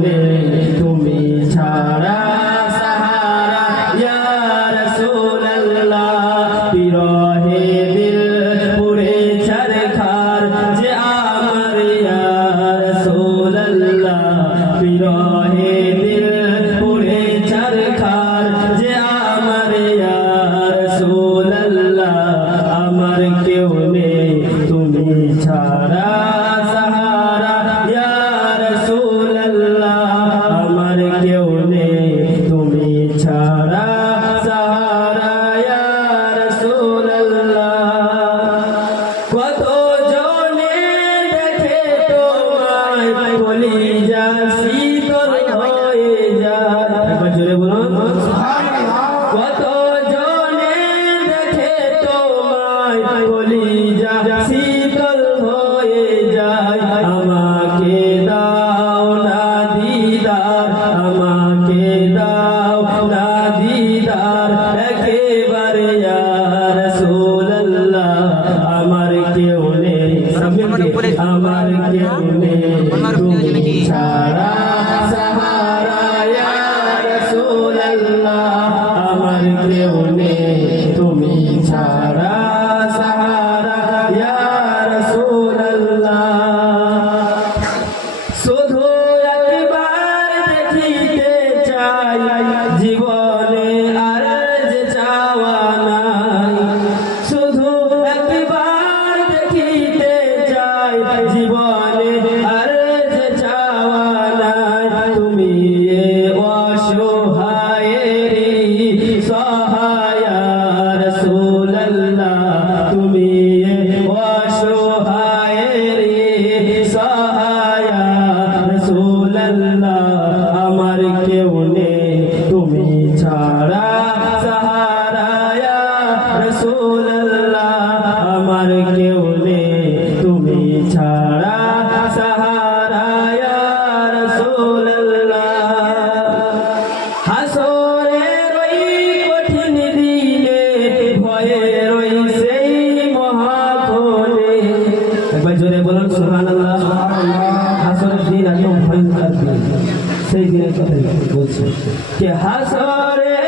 জীবনে তুমি ছাড়া সাহারা, ইয়া রাসূলুল্লাহ, বিরহে দিল পুরে ছারখার যে আমার, ইয়া রাসূলুল্লাহ, বিরহে দিল পুরে ছারখার যে আমার, ইয়া রাসূলুল্লাহ, আমার কেউ নেই, তুমি ছাড়া কলিজা শীতল হয়ে যায়। একবার জোরে বলুন। কত জনে দেখে তোমায় কলিজা শীতল হয়ে যায়। আমাকে দাও না দিদার আমাকে দাও না দিদার। একেবারে আমার কেউ নেই। আমার কেউ নেই। Krishna আমার কেউ নেই। তুমি ছাড়া সাহারায়া রসুল্লাহ আমার কেউ নেই। তুমি ছাড়া সাহারায়া রসুল্লাহ হাসরে রই কঠিন দিলে ভয়ে রই সেই মহাভোরে একবার জোরে বলুন সুবহানাল্লাহ সুবহানাল্লাহ। થઈ ગયા કે હાસરે